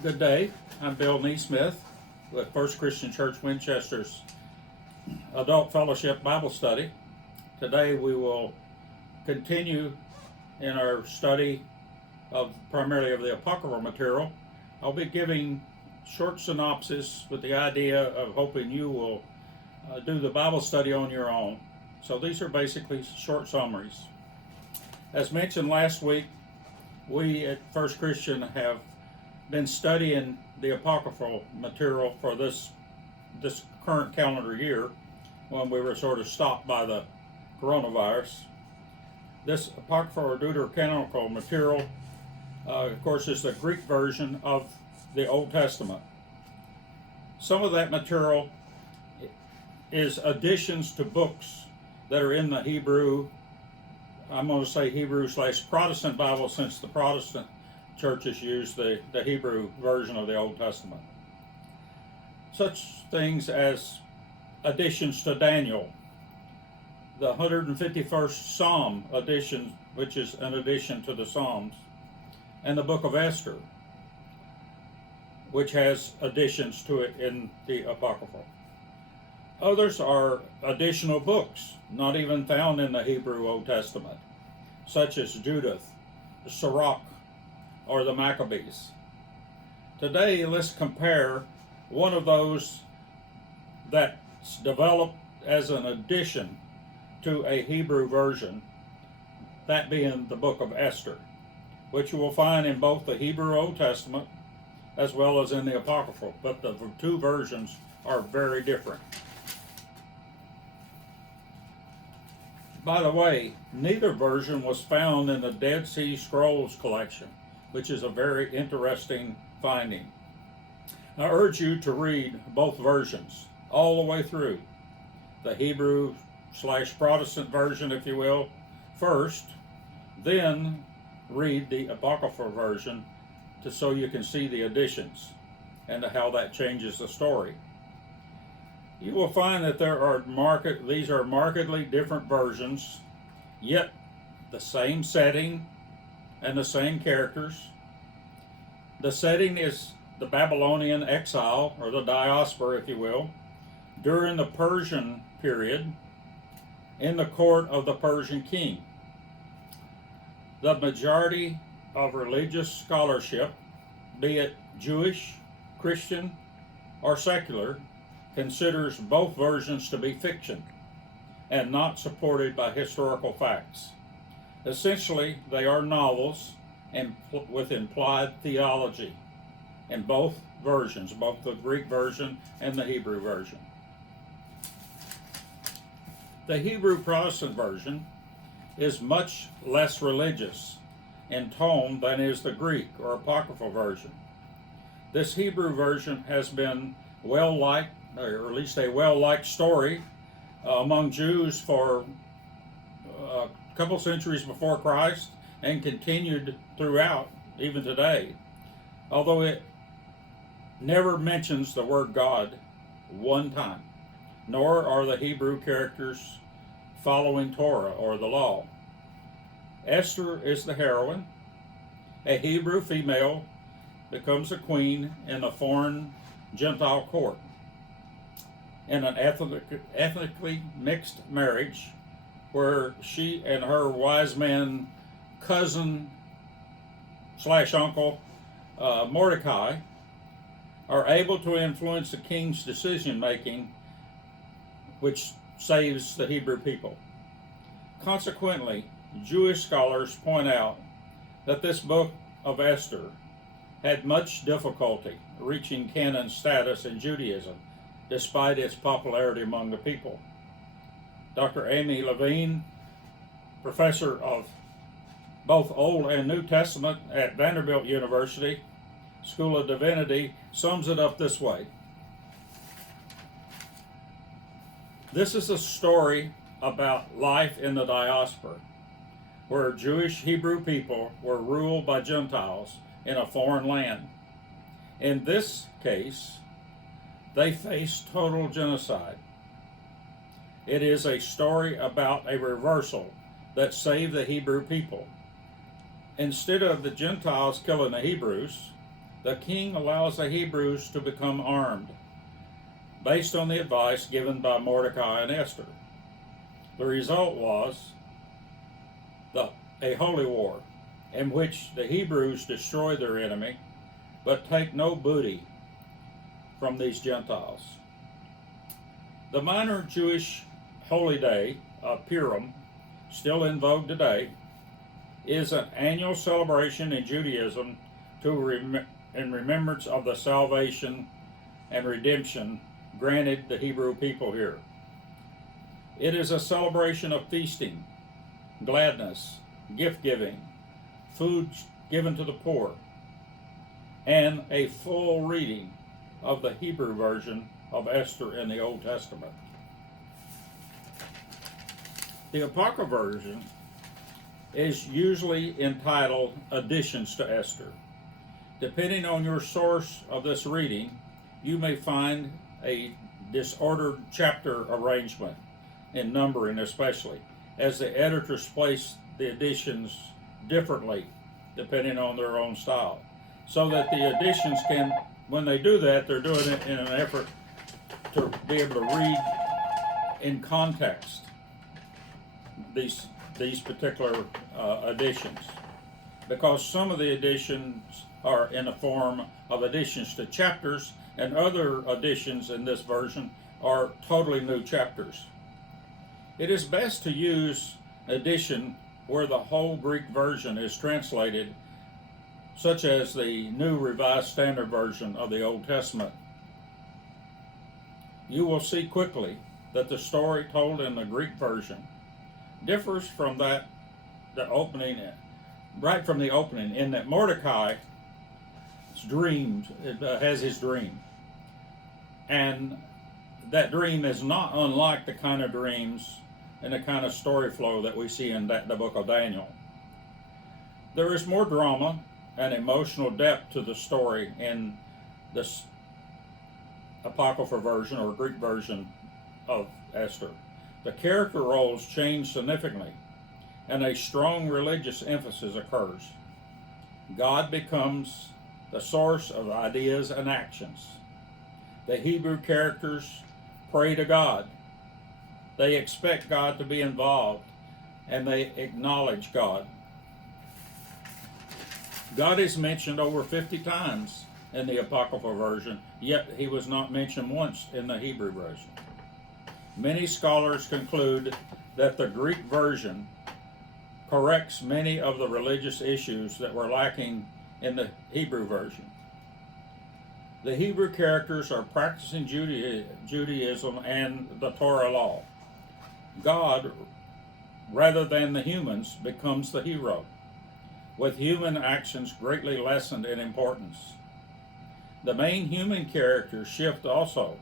Good day. I'm Bill Nesmith with First Christian Church Winchester's Adult Fellowship Bible Study. Today we will continue in our study of primarily of the apocryphal material. I'll be giving short synopsis with the idea of hoping you will do the Bible study on your own. So these are basically short summaries. As mentioned last week, we at First Christian have been studying the apocryphal material for this current calendar year when we were sort of stopped by the coronavirus. This apocryphal or deuterocanonical material, of course, is the Greek version of the Old Testament. Some of that material is additions to books that are in the Hebrew, I'm going to say Hebrew/Protestant Bible, since the Protestant churches use the Hebrew version of the Old Testament. Such things as additions to Daniel, the 151st Psalm addition, which is an addition to the Psalms, and the Book of Esther, which has additions to it in the apocryphal. Others are additional books, not even found in the Hebrew Old Testament, such as Judith, Sirach, or the Maccabees. Today, let's compare one of those that's developed as an addition to a Hebrew version, that being the Book of Esther, which you will find in both the Hebrew Old Testament as well as in the Apocryphal, but the two versions are very different. By the way, neither version was found in the Dead Sea Scrolls collection, which is a very interesting finding. I urge you to read both versions all the way through. The Hebrew/Protestant version, if you will, first, then read the apocryphal version so you can see the additions and how that changes the story. You will find that these are markedly different versions, yet the same setting and the same characters. The setting is the Babylonian exile, or the diaspora, if you will, during the Persian period in the court of the Persian king. The majority of religious scholarship, be it Jewish, Christian, or secular, considers both versions to be fiction and not supported by historical facts. Essentially, they are novels and with implied theology in both versions, both the Greek version and the Hebrew version. The Hebrew Protestant version is much less religious in tone than is the Greek or apocryphal version. This Hebrew version has been well-liked, or at least a well-liked story among Jews for a couple centuries before Christ and continued throughout even today, although it never mentions the word God one time, nor are the Hebrew characters following Torah or the law. Esther is the heroine. A Hebrew female becomes a queen in a foreign Gentile court in an ethnically mixed marriage where she and her wise man cousin/uncle Mordecai are able to influence the king's decision making, which saves the Hebrew people. Consequently, Jewish scholars point out that this book of Esther had much difficulty reaching canon status in Judaism, despite its popularity among the people. Dr. Amy Levine, professor of both Old and New Testament at Vanderbilt University School of Divinity, sums it up this way. This is a story about life in the diaspora, where Jewish Hebrew people were ruled by Gentiles in a foreign land. In this case, they faced total genocide. It is a story about a reversal that saved the Hebrew people. Instead of the Gentiles killing the Hebrews, the king allows the Hebrews to become armed, based on the advice given by Mordecai and Esther. The result was a holy war, in which the Hebrews destroy their enemy, but take no booty from these Gentiles. The minor Jewish holy day of Purim, still in vogue today, is an annual celebration in Judaism in remembrance of the salvation and redemption granted the Hebrew people here. It is a celebration of feasting, gladness, gift giving, food given to the poor, and a full reading of the Hebrew version of Esther in the Old Testament. The apocryphal version is usually entitled Additions to Esther. Depending on your source of this reading, you may find a disordered chapter arrangement, in numbering especially, as the editors place the additions differently depending on their own style. So that the additions can, when they do that, they're doing it in an effort to be able to read in context these particular additions, because some of the additions are in the form of additions to chapters, and other additions in this version are totally new chapters. It is best to use addition where the whole Greek version is translated, such as the New Revised Standard Version of the Old Testament. You will see quickly that the story told in the Greek version differs from the opening, right from the opening, in that Mordecai has his dream. And that dream is not unlike the kind of dreams and the kind of story flow that we see in the book of Daniel. There is more drama and emotional depth to the story in this apocryphal version or Greek version of Esther. The character roles change significantly, and a strong religious emphasis occurs. God becomes the source of ideas and actions. The Hebrew characters pray to God. They expect God to be involved, and they acknowledge God. God is mentioned over 50 times in the apocryphal version, yet he was not mentioned once in the Hebrew version. Many scholars conclude that the Greek version corrects many of the religious issues that were lacking in the Hebrew version. The Hebrew characters are practicing Judaism and the Torah law. God, rather than the humans, becomes the hero, with human actions greatly lessened in importance. The main human characters shift also.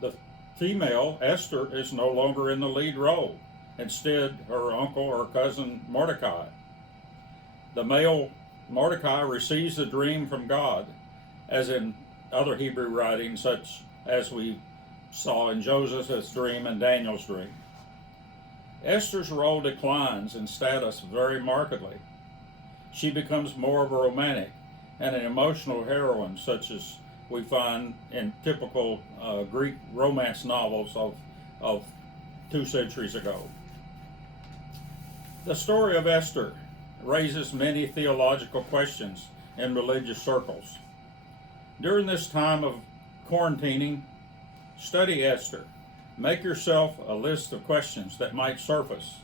The female, Esther, is no longer in the lead role. Instead, her uncle or cousin Mordecai. The male Mordecai receives a dream from God, as in other Hebrew writings, such as we saw in Joseph's dream and Daniel's dream. Esther's role declines in status very markedly. She becomes more of a romantic and an emotional heroine, such as we find in typical Greek romance novels of 2 centuries ago. The story of Esther raises many theological questions in religious circles. During this time of quarantining, study Esther. Make yourself a list of questions that might surface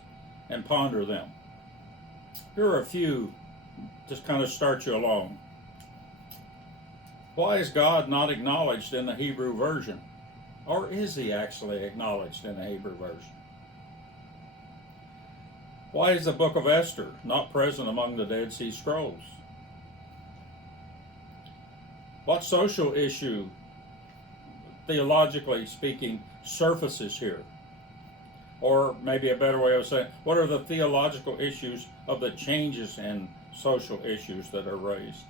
and ponder them. Here are a few, just kind of start you along. Why is God not acknowledged in the Hebrew version? Or is he actually acknowledged in the Hebrew version? Why is the Book of Esther not present among the Dead Sea Scrolls? What social issue, theologically speaking, surfaces here? Or maybe a better way of saying, what are the theological issues of the changes in social issues that are raised?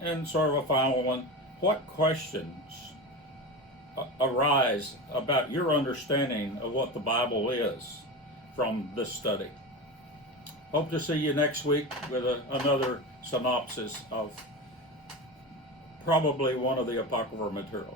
And sort of a final one, what questions arise about your understanding of what the Bible is from this study? Hope to see you next week with another synopsis of probably one of the apocryphal materials.